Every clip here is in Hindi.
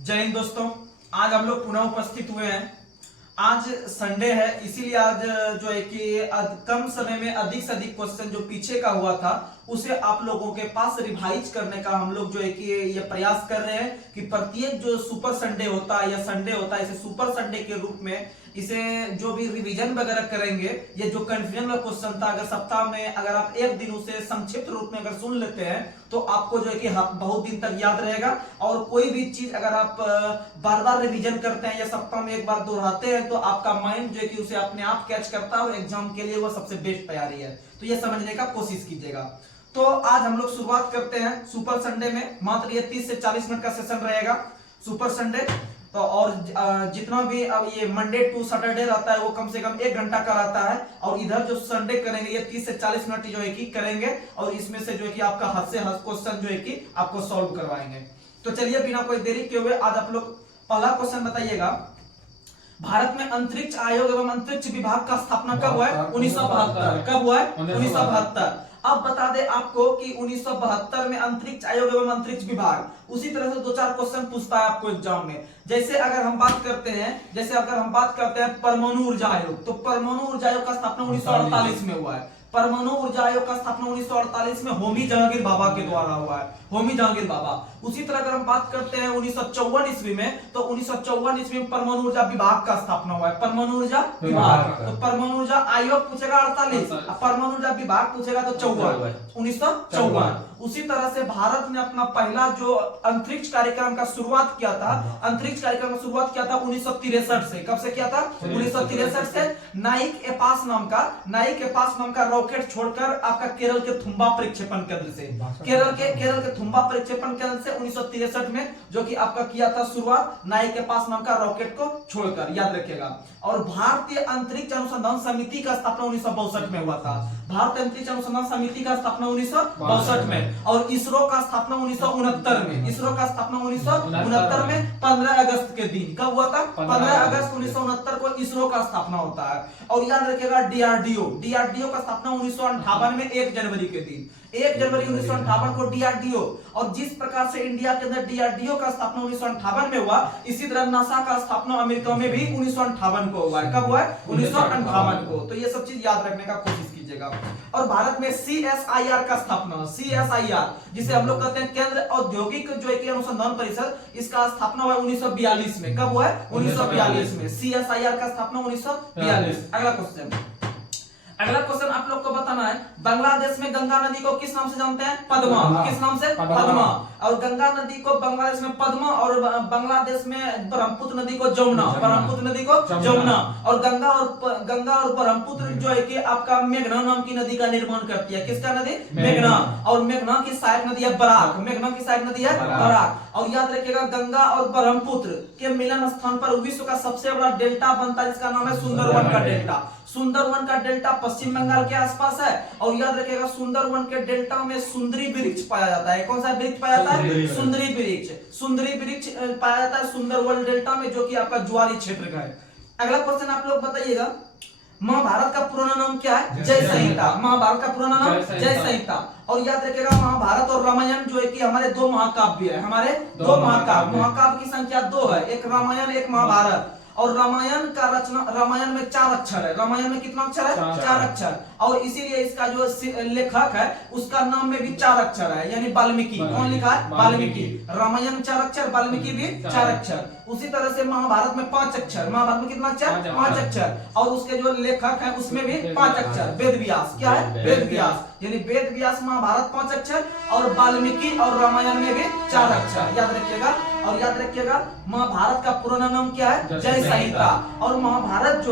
जय हिंद दोस्तों। आज हम लोग पुनः उपस्थित हुए हैं। आज संडे है, इसीलिए आज जो है कि कम समय में अधिक से अधिक क्वेश्चन जो पीछे का हुआ था उसे आप लोगों के पास रिवाइज करने का हम लोग जो है कि ये प्रयास कर रहे हैं कि प्रत्येक जो सुपर संडे होता है या संडे होता है इसे सुपर संडे के रूप में इसे जो भी रिवीजन वगैरह करेंगे। ये जो कंफ्यूजन का क्वेश्चन था, अगर सप्ताह में अगर आप एक दिन उसे संक्षिप्त रूप में अगर सुन लेते हैं तो आपको जो है कि बहुत दिन तक याद रहेगा। और कोई भी चीज अगर आप बार बार रिवीजन करते हैं या सप्ताह में एक बार दोहराते हैं तो आपका माइंड जो है कि उसे अपने आप कैच करता है और एग्जाम के लिए वो सबसे बेस्ट तैयारी है। तो ये समझने का कोशिश कीजिएगा। तो आज हम लोग शुरुआत करते हैं सुपर संडे में। मात्र ये 30 से 40 मिनट का सेशन रहेगा सुपर संडे। तो और जितना भी अब ये मंडे टू सैटरडे रहता है वो कम से कम 1 घंटा का रहता है। और इधर जो संडे करेंगे ये 30 से 40 मिनट जो है कि करेंगे और इसमें से जो है कि आपका हद से हद क्वेश्चन जो है कि आपको सॉल्व करवाएंगे। तो चलिए बिना कोई देरी किए हुए आज आप लोग पहला क्वेश्चन बताइएगा। भारत में अंतरिक्ष आयोग एवं अंतरिक्ष विभाग का स्थापना कब हुआ है? 1972। कब हुआ है? 1972। अब बता दे आपको कि 1972 में अंतरिक्ष आयोग एवं अंतरिक्ष विभाग। उसी तरह से 2-4 क्वेश्चन पूछता है आपको एग्जाम में। जैसे अगर हम बात करते हैं परमाणु ऊर्जा आयोग, तो परमाणु ऊर्जा आयोग का स्थापना 1948 में हुआ है। परमाणु ऊर्जा आयोग का स्थापना 1948 में होमी जहांगीर बाबा के द्वारा हुआ है, होमी जहांगीर बाबा। उसी तरह अगर हम बात करते हैं 1954 ईस्वी में, तो 1954 ईस्वी में परमाणु ऊर्जा विभाग का स्थापना हुआ है, परमाणु ऊर्जा विभाग। तो परमाणु ऊर्जा आयोग पूछेगा 48, परमाणु ऊर्जा विभाग पूछेगा तो 1954। उसी तरह से भारत ने अपना पहला जो अंतरिक्ष कार्यक्रम का शुरुआत किया था, अंतरिक्ष कार्यक्रम का शुरुआत किया था 1963 से। कब से किया था? 1963 से। नाइक एपास नाम का रॉकेट छोड़कर आपका केरल के थुम्बा प्रक्षेपण केंद्र से, केरल के थुम्बा प्रक्षेपण केंद्र से 1963 में जो कि आपका किया था शुरुआत नाइक एपास नाम का रॉकेट को छोड़कर, याद रखिएगा। और भारतीय अंतरिक्ष अनुसंधान समिति का स्थापना 1962 में हुआ था। भारतीय अंतरिक्ष अनुसंधान समिति का स्थापना 1962 में। और इसरो का स्थापना 1969 में। इसरो का स्थापना 1969 में 15 अगस्त के दिन। कब हुआ था? 15 अगस्त 1969 को इसरो का स्थापना होता है। और याद रखिएगा डीआरडीओ का स्थापना 1958 में 1 जनवरी के दिन, 1 जनवरी 1958 को डीआरडीओ। और जिस प्रकार से इंडिया के अंदर डीआरडीओ का स्थापना 1958 में हुआ, इसी तरह नासा का स्थापना अमेरिका में भी 1958 को हुआ है। कब हुआ है? 1958 को। तो ये सब चीज याद रखने का कोशिश कीजिएगा। और भारत में सीएसआईआर का स्थापना, सीएसआईआर जिसे हम लोग कहते हैं केंद्र औद्योगिक जो है कि अनुसंधान परिषद, इसका स्थापना हुआ 1942 में। कब हुआ है? 1942 में। सीएसआईआर का स्थापना 1942। अगला क्वेश्चन आप लोग को बताना है, बांग्लादेश में गंगा नदी को किस नाम से जानते हैं? पद्मा। किस नाम से? पद्मा। और गंगा नदी को बांग्लादेश में पद्मा और बांग्लादेश में ब्रह्मपुत्र नदी को जमुना, ब्रह्मपुत्र नदी को जमुना। और गंगा और ब्रह्मपुत्र जो है कि आपका मेघना नाम की नदी का निर्माण करती है। किसका नदी? मेघना। और मेघना की सहायक नदी है बराक, मेघना की सहायक नदी है बराक। और याद रखिएगा गंगा और ब्रह्मपुत्र के मिलन स्थान पर विश्व का सबसे बड़ा डेल्टा बनता है जिसका नाम है सुंदरवन का डेल्टा। सुंदरवन का डेल्टा पश्चिम बंगाल के आसपास है। और याद रखिएगा सुंदरवन के डेल्टा में सुंदरी वृक्ष पाया जाता है। कौन सा वृक्ष पाया जाता है? सुंदरी वृक्ष। सुंदरी वृक्ष पाया जाता है सुंदरवन डेल्टा में, जो कि आपका ज्वारी क्षेत्र का है। अगला क्वेश्चन आप लोग बताइएगा, महाभारत का पुराना नाम क्या है? जय संहिता। महाभारत का पुराना नाम जय संहिता। और याद रखिएगा महाभारत और रामायण जो है कि हमारे 2 महाकाव्य है, हमारे 2 महाकाव्य की संख्या 2 है, एक रामायण एक महाभारत। और रामायण में 4 अक्षर है। रामायण में कितना अक्षर है? 4 अक्षर। और इसीलिए इसका जो लेखक है उसका नाम में भी 4 अक्षर है, यानी वाल्मीकि। कौन लिखा है? वाल्मीकि। रामायण में 4 अक्षर, वाल्मीकि भी 4 अक्षर। उसी तरह से महाभारत में 5 अक्षर। महाभारत में कितना अक्षर? 5 अक्षर। और उसके जो लेखक है उसमें भी 5 अक्षर, वेद व्यास। क्या है? वेद व्यास। यानी वेद व्यास महाभारत 5 अक्षर और वाल्मीकि और रामायण में भी 4 अक्षर, याद रखिएगा। और याद रखिएगा महाभारत का पुराना नाम क्या है? जय संहिता। और महाभारत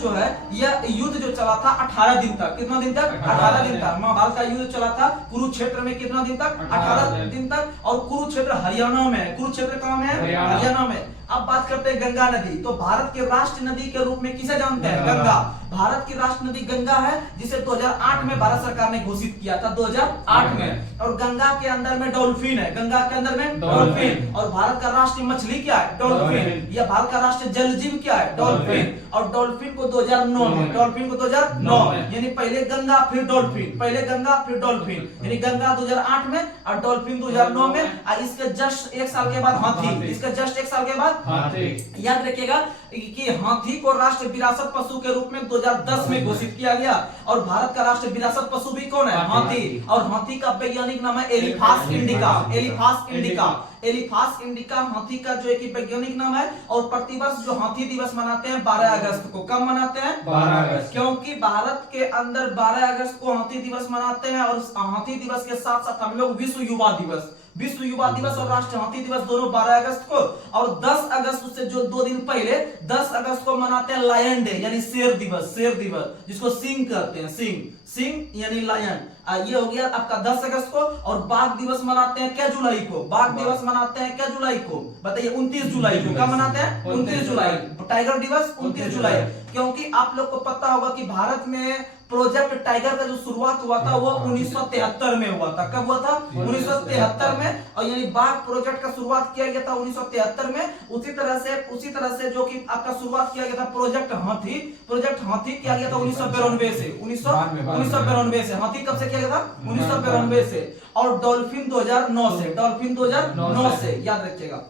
जो है यह युद्ध जो चला था 18 दिन तक। कितना दिन तक? 18 दिन तक महाभारत का युद्ध चला था। कुरुक्षेत्र में कितना दिन तक? 18 दिन तक। और कुरुक्षेत्र हरियाणा में है। कुरुक्षेत्र कहाँ में है? हरियाणा में। अब बात करते हैं गंगा नदी। तो भारत के राष्ट्रीय नदी के रूप में किसे जानते हैं? गंगा। भारत की राष्ट्र नदी गंगा है, जिसे 2008 में भारत सरकार ने घोषित किया था, 2008 में। और गंगा के अंदर में डॉल्फिन है, गंगा के अंदर में डॉल्फिन। और भारत का राष्ट्रीय मछली क्या है? डॉल्फिन। या भारत का राष्ट्रीय जलजीव क्या है? डॉल्फिन। और डॉल्फिन को 2009 में, डॉल्फिन को 2009 यानी पहले गंगा फिर डॉल्फिन, पहले गंगा फिर डॉल्फिन, यानी गंगा 2008 में और डॉल्फिन 2009 में। और इसके जस्ट एक साल के बाद हाथी, इसके जस्ट एक साल के बाद हाथी। याद रखिएगा कि हाथी को राष्ट्रीय विरासत पशु के रूप में 2010 में घोषित किया गया। और भारत का राष्ट्रीय विरासत पशु भी कौन है? हाथी। और हाथी का वैज्ञानिक नाम है एलिफास इंडिका, एलिफास इंडिका, एलिफास इंडिका हाथी का जो है कि वैज्ञानिक नाम है। और प्रतिवर्ष जो हाथी दिवस मनाते हैं 12 अगस्त को, कब मनाते हैं? 12 अगस्त। क्योंकि भारत के अंदर 12 अगस्त को हाथी दिवस मनाते हैं। और हाथी दिवस के साथ साथ हम लोग विश्व युवा दिवस, विश्व युवा दिवस और राष्ट्रीय हाथी दिवस दोनों 12 अगस्त को। और 10 अगस्त से जो 2 दिन पहले 10 अगस्त को मनाते हैं लायन डे, यानी शेर दिवस, शेर दिवस जिसको सिंह कहते हैं, सिंह, सिंह यानी लायन। ये हो गया आपका 10 अगस्त को। और बाघ दिवस मनाते हैं क्या जुलाई को? बाघ दिवस मनाते हैं क्या जुलाई को? बताइए 29 जुलाई को। कब मनाते हैं? 29 जुलाई। टाइगर दिवस 29 जुलाई। क्योंकि आप लोग को पता होगा कि भारत में प्रोजेक्ट टाइगर का जो शुरुआत हुआ था वो 1973 में हुआ था। कब हुआ था? 1973 में। और यानी बाघ प्रोजेक्ट का शुरुआत किया गया था 1973 में। उसी तरह से जो कि आपका शुरुआत किया गया था प्रोजेक्ट हाथी, प्रोजेक्ट हाथी किया गया था 1992 से, 1992 से। हाथी कब से किया गया था? 1992 से। और डॉल्फिन 2009 से, डॉल्फिन 2009 से। याद रखिएगा।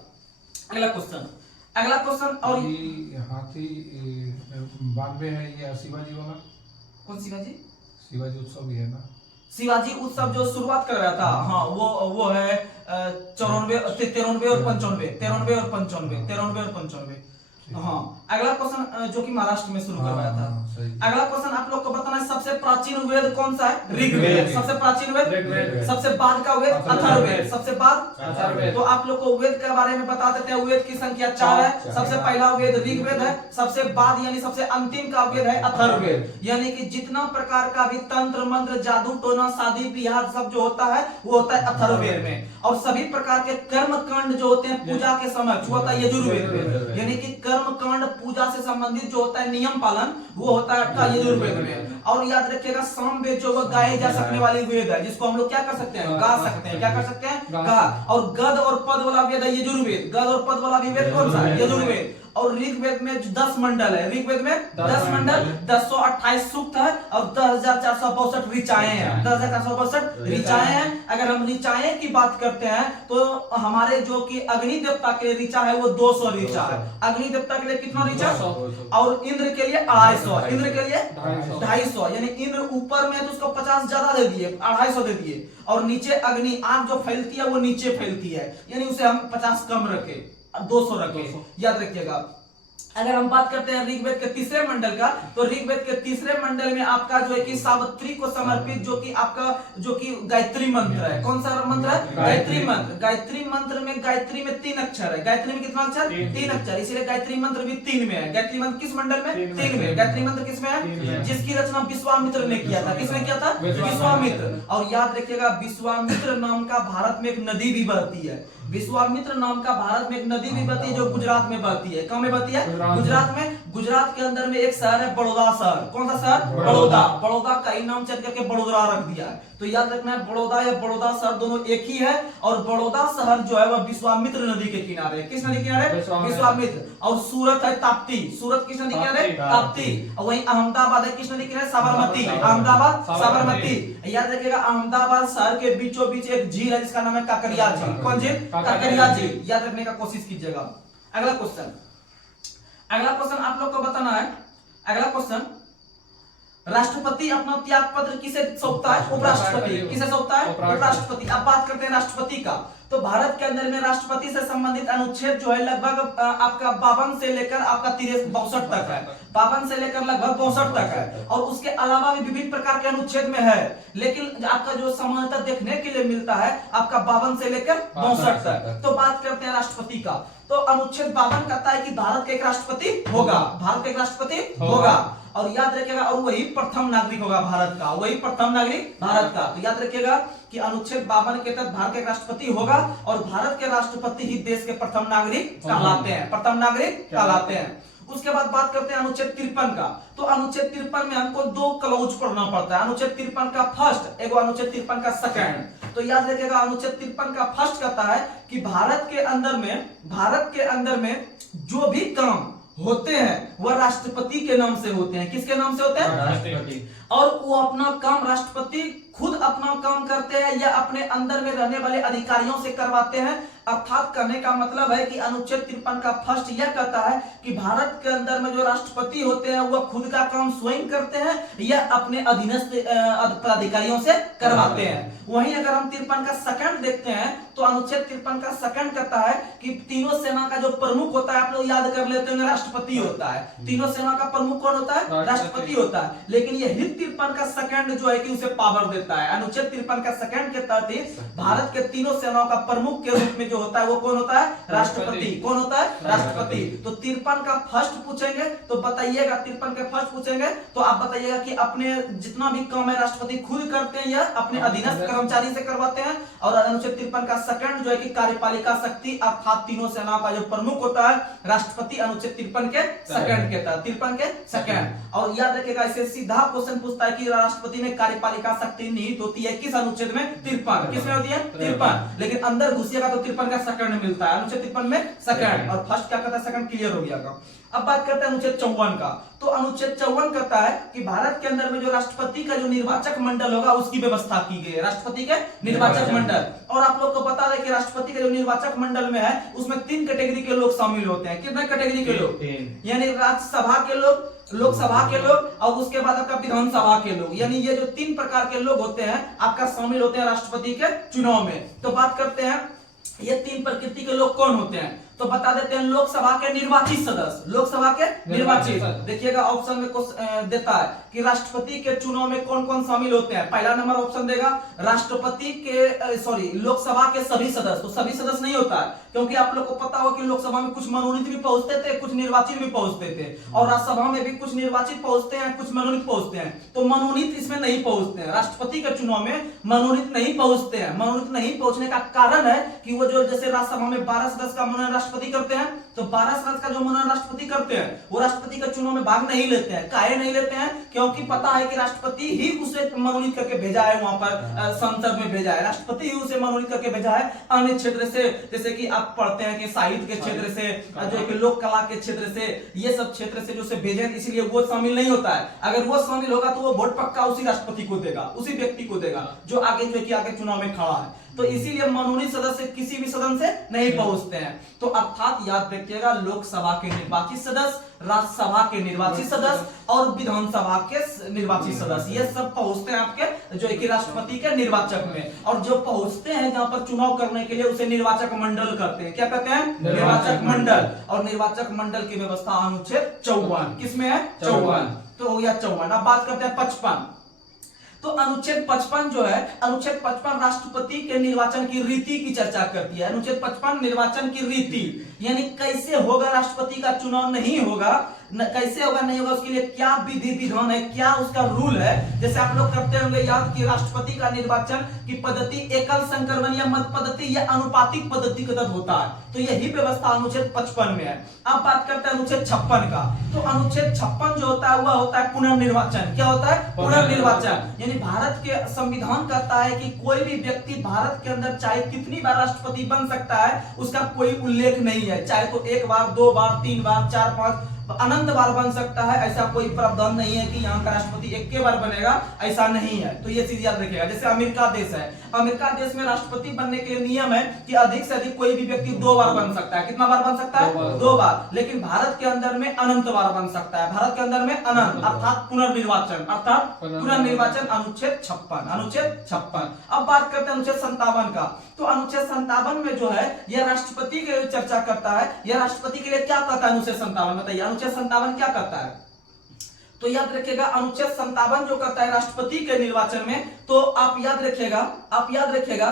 अगला क्वेश्चन, अगला क्वेश्चन। और हाथी 92 है ये शिवाजी वाला? कौन शिवाजी? शिवाजी उत्सव भी है ना? शिवाजी उत्सव जो शुरुआत करवाया था, हाँ वो है 94, 93 और 95, 93 और 95, 93 और 95। हाँ। अगला क्वेश्चन जो कि महाराष्ट्र में शुरू करवाया था। अगला क्वेश्चन आप लोग को बताना है, सबसे प्राचीन वेद कौन सा है? ऋग्वेद। सबसे प्राचीन वेद, सबसे बाद का वेद अथर्ववेद, सबसे बाद। तो आप लोग को वेद के बारे में बता देते हैं। वेद की संख्या 4 है। सबसे पहला वेद ऋग्वेद है, सबसे बाद यानी सबसे अंतिम का वेद है अथर्ववेद। यानी कि जितना प्रकार का भी तंत्र मंत्र जादू टोना शादी ब्याह सब जो होता है वो होता है अथर्ववेद में। और सभी प्रकार के कर्म कांड जो होते हैं पूजा के समय वो होता है यजुर्वेद में। यानी कि कर्म कांड पूजा से संबंधित जो होता है नियम पालन वो होता है यजुर्वेद में। और याद रखिएगा सामवेद जो गाए जा सकने वाली वेद है, जिसको हम लोग क्या कर सकते हैं? गा सकते हैं। क्या कर सकते हैं? गा। और गद और पद वाला वेद है यजुर्वेद। गद और पद वाला भी वेद कौन सा है? यजुर्वेद। और ऋग्वेद में 10 मंडल है, ऋग्वेद में 10 मंडल, 1028 सूक्त है और 10,462 ऋचाएं हैं, 10,462 ऋचाएं हैं। अगर हम ऋचाएं की बात करते हैं तो हमारे जो कि अग्नि देवता के लिए ऋचा है वो 200 ऋचा है। अग्नि देवता के लिए कितना ऋचा? और इंद्र के लिए 250, इंद्र के लिए 250। यानी इंद्र ऊपर में तो उसको 50 ज्यादा दे दिए, 250 दे दिए। और नीचे अग्नि आग जो फैलती है वो नीचे फैलती है, यानी उसे हम 50 कम रखे, 200 रखे। याद रखिएगा। अगर हम बात करते हैं ऋग्वेद के तीसरे मंडल का, तो ऋग्वेद के तीसरे मंडल में आपका जो है कि सावित्री को समर्पित जो कि आपका जो कि गायत्री मंत्र है। कौन सा मंत्र है? गायत्री मंत्र। गायत्री मंत्र में गायत्री में 3 अक्षर है। गायत्री में कितना अक्षर? 3 अक्षर। इसीलिए गायत्री मंत्र भी 3 में है। गायत्री मंत्र किस मंडल में? 3 में। गायत्री मंत्र किस में है? जिसकी रचना विश्वामित्र ने किया था। किसने किया था? विश्वामित्र। और याद रखिएगा विश्वामित्र नाम का भारत में एक नदी भी बहती है। विश्वामित्र नाम का भारत में एक नदी भी बहती है जो गुजरात में बहती है। कहाँ में बहती है? गुजरात में। गुजरात के अंदर में एक शहर है बड़ौदा शहर। कौन सा शहर? बड़ौदा। बड़ौदा का ही नाम चेंज करके बड़ोदरा रख दिया है। तो याद रखना है बड़ौदा या बड़ौदा शहर दोनों एक ही है। और बड़ौदा शहर जो है वह विश्वामित्र नदी के किनारे। किस नदी के किनारे? विश्वामित्र। और सूरत है ताप्ती। सूरत किस नदी के किनारे? ताप्ती। और वहीं अहमदाबाद है किस नदी के किनारे? साबरमती। अहमदाबाद साबरमती। याद रखिएगा अहमदाबाद शहर के बीचों बीच एक झील है जिसका नाम है काकरिया झील। कौन झील? काकरिया झील। याद रखने का कोशिश कीजिएगा। अगला क्वेश्चन, अगला क्वेश्चन आप लोग को बताना है। अगला क्वेश्चन, राष्ट्रपति अपना त्याग पत्र किसे सौंपता है? उपराष्ट्रपति। किसे सौंपता है? उपराष्ट्रपति। अब बात करते हैं राष्ट्रपति का। तो भारत के अंदर में राष्ट्रपति से संबंधित अनुच्छेद जो है लगभग आपका 52 से लेकर आपका 62 तक है। 52 से लेकर लगभग 62 तक है। और उसके अलावा भी विभिन्न प्रकार के अनुच्छेद में है, लेकिन आपका जो सामान्यतः देखने के लिए मिलता है आपका 52 से लेकर 62 तक। तो बात करते हैं राष्ट्रपति का। तो अनुच्छेद 52 कहता है कि भारत का एक राष्ट्रपति होगा। भारत का एक राष्ट्रपति होगा। और याद रखिएगा और वही प्रथम नागरिक होगा भारत का। वही प्रथम नागरिक भारत का। तो याद रखिएगा कि अनुच्छेद 52 के तहत भारत का एक राष्ट्रपति होगा और भारत के राष्ट्रपति ही देश के प्रथम नागरिक कहलाते हैं। प्रथम नागरिक कहलाते हैं। उसके बाद बात करते हैं अनुच्छेद 53 का। तो अनुच्छेद 53 में हमको 2 क्लॉज पढ़ना पड़ता है। अनुच्छेद 53 का फर्स्ट, एगो अनुच्छेद 53 का सेकंड। तो याद रखिएगा अनुच्छेद 53 का फर्स्ट कहता है कि भारत के अंदर में जो भी काम होते हैं वह राष्ट्रपति के नाम से होते हैं। किसके नाम से होते हैं? राष्ट्रपति। और वो अपना काम राष्ट्रपति खुद अपना काम करते हैं या अपने अंदर में रहने वाले अधिकारियों से करवाते हैं। अर्थात कहने का मतलब है कि अनुच्छेद 53 का फर्स्ट यह कहता है कि भारत के अंदर में जो राष्ट्रपति होते हैं वह खुद का काम स्वयं करते हैं या अपने अधीनस्थ पदाधिकारियों से करवाते हैं। वहीं अगर हम 53 का सेकंड देखते हैं तो अनुच्छेद 53 का सेकंड कहता है कि तीनों सेना का जो प्रमुख होता है, आप लोग याद कर लेते हैं, राष्ट्रपति होता है। तीनों सेना का प्रमुख कौन होता है? राष्ट्रपति होता है। लेकिन ये हित 53 का सेकंड जो है कि उसे पावर देता है। अनुच्छेद 53 का सेकंड के तहत ही भारत के तीनों सेनाओं का प्रमुख के रूप में जो होता है वो कौन होता है? राष्ट्रपति। कौन होता है? राष्ट्रपति। तो 53 का फर्स्ट पूछेंगे तो बताइएगा, 53 के फर्स्ट पूछेंगे तो आप बताइएगा कि अपने जितना भी काम है राष्ट्रपति खुद करते हैं या अपने अधीनस्थ कर्मचारी से करवाते हैं। और अनुच्छेद 53 का सेकंड जो है कि कार्यपालिका शक्ति अर्थात तीनों सेनाओं का जो प्रमुख होता है राष्ट्रपति, अनुच्छेद 53 के सेकंड के तहत, 53 के सेकंड। और याद रखिएगा इसे सीधा क्वेश्चन पूछता है कि राष्ट्रपति में कार्यपालिका शक्ति निहित होती है किस अनुच्छेद में? 53। किस में होती है? 53। लेकिन अंदर घुसिएगा तो 53 का सेकंड मिलता है, अनुच्छेद 53 में सेकंड। और फर्स्ट क्या कहता है? सेकंड। क्लियर हो गया। अब बात करते हैं अनुच्छेद 54 का। तो अनुच्छेद 54 कहता है कि भारत के अंदर में जो राष्ट्रपति का जो निर्वाचक मंडल होगा उसकी व्यवस्था की गई है। राष्ट्रपति के निर्वाचक मंडल। और आप लोग को बता दें कि राष्ट्रपति के जो निर्वाचक मंडल में है उसमें 3 कैटेगरी के लोग शामिल होते हैं। कितने कैटेगरी के लोग? यानी राज्यसभा के लोग, लोकसभा के लोग और उसके बाद आपका विधानसभा के लोग। यानी ये जो 3 प्रकार के लोग होते हैं आपका शामिल होते हैं राष्ट्रपति के चुनाव में। तो बात करते हैं ये 3 प्रकृति के लोग कौन होते हैं। तो बता देते हैं लोकसभा के निर्वाचित सदस्य, लोकसभा के निर्वाचित। देखिएगा ऑप्शन में देता है कि राष्ट्रपति के चुनाव में कौन कौन शामिल होते हैं। पहला नंबर ऑप्शन देगा राष्ट्रपति के लोकसभा के सभी सदस्य। तो सभी सदस्य नहीं होता है क्योंकि आप लोग को पता हो कि लोकसभा में कुछ मनोनीत भी पहुंचते थे, कुछ निर्वाचित भी पहुंचते थे, और राज्यसभा में भी कुछ निर्वाचित पहुंचते हैं, कुछ मनोनीत पहुंचते हैं। तो मनोनीत इसमें नहीं पहुंचते हैं, राष्ट्रपति के चुनाव में मनोनीत नहीं पहुंचते हैं। मनोनीत नहीं पहुंचने का कारण है कि वो जो जैसे राज्यसभा में 12 सदस्य का मनोनयन राष्ट्रपति करते हैं, तो 12 सदस्य का जो मनोनयन राष्ट्रपति करते हैं वो राष्ट्रपति के चुनाव में भाग नहीं लेते हैं। काहे नहीं लेते हैं? क्योंकि पता है कि राष्ट्रपति ही उसे मनोनीत करके भेजा है, वहां पर संसद में भेजा है, राष्ट्रपति ही उसे मनोनीत करके भेजा है। अन्य क्षेत्र से जैसे कि आप पढ़ते हैं कि साहित्य के क्षेत्र से, जो कि लोक कला के क्षेत्र से, ये सब क्षेत्र से जो उसे भेजे, इसलिए वो शामिल नहीं होता है। अगर वो शामिल होगा तो वो वोट पक्का उसी राष्ट्रपति को देगा, उसी व्यक्ति को देगा जो आगे जो कि आगे चुनाव में खड़ा है। तो इसीलिए मनोनीत सदस्य किसी भी सदन से नहीं पहुंचते हैं। तो अर्थात याद रखिएगा लोकसभा के निर्वाचित सदस्य, राज्यसभा के निर्वाचित सदस्य और विधानसभा के निर्वाचित सदस्य, ये सब पहुंचते हैं आपके जो कि राष्ट्रपति के निर्वाचक में। और जो पहुंचते हैं जहां पर चुनाव करने के लिए उसे निर्वाचक मंडल कहते हैं। क्या कहते हैं? निर्वाचक मंडल। और निर्वाचक मंडल की व्यवस्था अनुच्छेद 54 किसमें है? 54। तो हो गया 54। अब बात करते हैं 55। तो अनुच्छेद 55 जो है, अनुच्छेद 55 राष्ट्रपति के निर्वाचन की रीति की चर्चा करती है। अनुच्छेद 55 निर्वाचन की रीति यानी कैसे होगा राष्ट्रपति का चुनाव, नहीं होगा कैसे होगा नहीं होगा, उसके लिए क्या विधि विधान है, क्या उसका रूल है। जैसे आप लोग करते होंगे याद कि राष्ट्रपति का निर्वाचन की पद्धति एकल संक्रमण या मत पद्धति या अनुपातिक पद्धति के तहत होता है। तो यही व्यवस्था अनुच्छेद 55 में है। अब बात करते हैं अनुच्छेद 56 का। तो अनुच्छेद 56 जो होता है वह होता है पुनर्निर्वाचन। क्या होता है? पुनर्निर्वाचन। यानी भारत के संविधान कहता है कि कोई भी व्यक्ति भारत के अंदर चाहे कितनी बार राष्ट्रपति बन सकता है, उसका कोई उल्लेख नहीं है। चाहे तो 1 बार, 2 बार, 3 बार, 4, 5 अनंत बार बन सकता है। ऐसा कोई प्रावधान नहीं है कि यहाँ का राष्ट्रपति 1 बार बनेगा, ऐसा नहीं है। तो ये चीज याद रखिएगा। जैसे अमेरिका देश है, अमेरिका देश में राष्ट्रपति बनने के लिए नियम है कि अधिक से अधिक कोई भी व्यक्ति 2 बार बन सकता है। कितना बार बन सकता है? 2 बार। लेकिन भारत के अंदर में अनंत बार बन सकता है। भारत के अंदर में अनंत अर्थात पुनर्निर्वाचन, अर्थात पुनर्निर्वाचन अनुच्छेद 56। अनुच्छेद 56। अब बात करते हैं अनुच्छेद 57 का। तो अनुच्छेद 57 में जो है यह राष्ट्रपति के चर्चा करता है। यह राष्ट्रपति के लिए क्या कहता है? अनुच्छेद 57 बताइए, अनुच्छेद 57 क्या कहता है? तो याद रखिएगा अनुच्छेद 57 जो कहता है राष्ट्रपति के निर्वाचन में, तो आप याद रखिएगा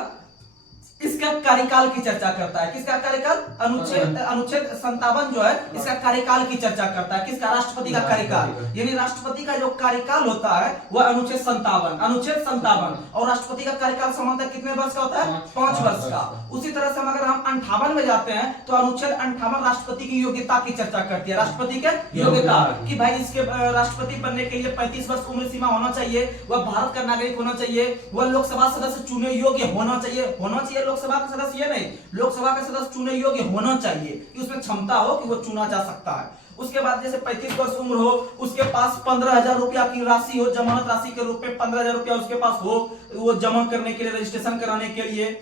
इसका कार्यकाल की चर्चा करता है। किसका कार्यकाल? अनुच्छेद 57 जो है इसका कार्यकाल की चर्चा करता है। किसका? राष्ट्रपति का कार्यकाल। यानी राष्ट्रपति का जो कार्यकाल होता है वह अनुच्छेद 57 और राष्ट्रपति का कार्यकाल सामान्यतः कितने वर्ष का होता है? 5 वर्ष का। उसी तरह से अगर हम 58 में जाते हैं तो अनुच्छेद 58 राष्ट्रपति की योग्यता की चर्चा करती है। राष्ट्रपति के योग्यता कि भाई इसके राष्ट्रपति बनने के लिए 35 वर्ष उम्र सीमा होना चाहिए, वह भारत का नागरिक होना चाहिए, वह लोकसभा सदस्य चुने योग्य होना चाहिए लोकसभा का सदस्य ये नहीं, लोकसभा का सदस्य चुने योग्य होना चाहिए कि उसमें क्षमता हो कि वो चुना जा सकता है। उसके बाद जैसे 35 वर्ष उम्र हो, उसके पास 15,000 रुपया की राशि हो, जमानत राशि के रूप में 15,000 रुपया उसके पास हो, वो जमा करने के लिए, रजिस्ट्रेशन कराने के लिए,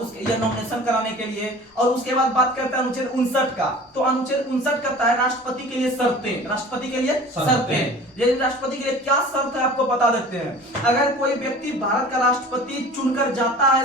उसके या नॉमिनेशन कराने के लिए। और उसके बाद बात करते हैं अनुच्छेद 59 का। तो अनुच्छेद 59 कहता है राष्ट्रपति के लिए शर्तें, राष्ट्रपति के लिए शर्तें। यदि राष्ट्रपति के लिए क्या शर्त है आपको बता देते हैं। अगर कोई व्यक्ति भारत का राष्ट्रपति चुनकर जाता है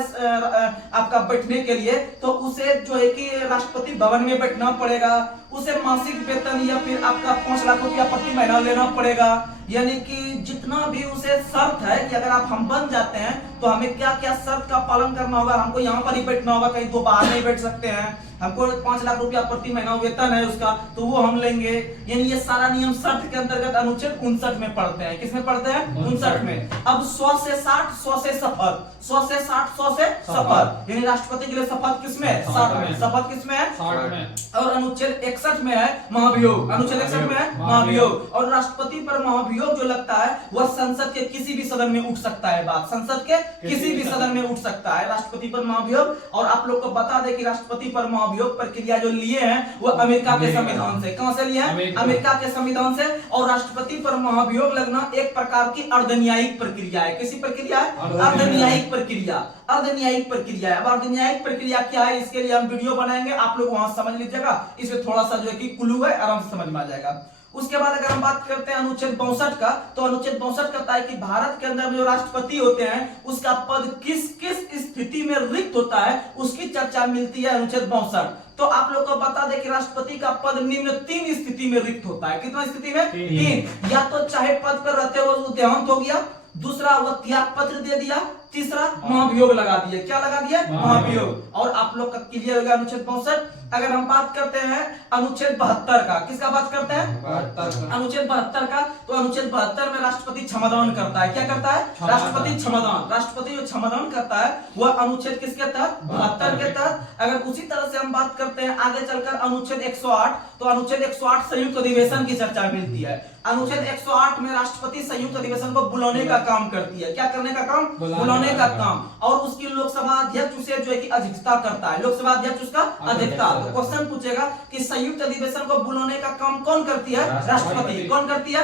आपका बैठने के लिए, तो उसे जो है कि राष्ट्रपति भवन में बैठना पड़ेगा, उसे मासिक वेतन या फिर आपका 5 लाख रुपया प्रति महीना लेना पड़ेगा। यानी कि जितना भी उसे शर्त है कि अगर हम बन जाते हैं तो हमें क्या क्या शर्त का पालन करना होगा, हमको यहाँ पर ही बैठना होगा, कहीं तो बाहर नहीं बैठ सकते हैं, हमको 5 लाख रुपया प्रति महीना वेतन है उसका तो वो हम लेंगे। यानी ये सारा नियम शर्त के अंतर्गत अनुच्छेद 59 में पढ़ते हैं। किसमें पढ़ते हैं? 59 में। अब 100 से 60, 100 से शपथ, 100 से 60, 100 से शपथ। यानी राष्ट्रपति के लिए शपथ किसमें है? 60 में। शपथ किसमें है? 60 में। और अनुच्छेद 61 में है महाभियोग। अनुच्छेद 61 में है महाभियोग। और राष्ट्रपति पर महाभियोग जो लगता है वह संसद के किसी भी सदन में उठ सकता है। बात संसद के किसी भी सदन में उठ सकता है राष्ट्रपति पर महाभियोग। और आप लोग को बता दें कि राष्ट्रपति पर महाभियोग प्रक्रिया जो लिए हैं वो अमेरिका के संविधान से। कहां से लिए हैं? अमेरिका के संविधान से। और राष्ट्रपति पर महाभियोग लगना एक प्रकार की अर्धन्यायिक प्रक्रिया है। किसी प्रक्रिया है? अर्धन्यायिक प्रक्रिया। अर्धन्यायिक प्रक्रिया है। अब अर्धन्यायिक प्रक्रिया क्या है इसके लिए हम वीडियो बनाएंगे, आप लोग वहां समझ लीजिएगा। इसमें थोड़ा सा जो है कि क्लू है, आराम से समझ में आ जाएगा। उसके बाद अगर हम बात करते हैं अनुच्छेद 62 का, तो अनुच्छेद 62 कहता है कि भारत के अंदर जो राष्ट्रपति होते हैं उसका पद किस किस स्थिति में रिक्त होता है उसकी चर्चा मिलती है अनुच्छेद 62। तो आप लोग को बता दें कि राष्ट्रपति का पद निम्न 3 स्थिति में रिक्त होता है। कितना स्थिति में? 3। या तो चाहे पद पर रहते हुए वो देहांत हो गया, दूसरा वो त्याग पत्र दे दिया, तीसरा महाभियोग लगा दिया। क्या लगा दिया? महाभियोग। और आप लोग का क्लियर होगा अनुच्छेद 62। अगर हम बात करते हैं अनुच्छेद 72 का, किसका बात करते हैं? अनुच्छेद 72 का। तो अनुच्छेद 72 में राष्ट्रपति क्षमादान करता है। क्या करता है? राष्ट्रपति क्षमादान। राष्ट्रपति जो क्षमादान करता है वह अनुच्छेद किसके तहत? 72 के तहत। अगर उसी तरह से हम बात करते हैं आगे चलकर अनुच्छेद 108, तो अनुच्छेद 108 संयुक्त अधिवेशन की चर्चा मिलती है। अनुच्छेद 108 में राष्ट्रपति संयुक्त अधिवेशन को बुलाने का काम करती है। क्या करने का काम? बुलाने का काम। और उसकी लोकसभा अध्यक्ष उसे जो है कि अध्यक्षता करता है। लोकसभा अध्यक्ष उसका अध्यक्षता। तो क्वेश्चन पूछेगा कि संयुक्त अधिवेशन को बुलाने का काम कौन करती है? राष्ट्रपति। कौन करती है?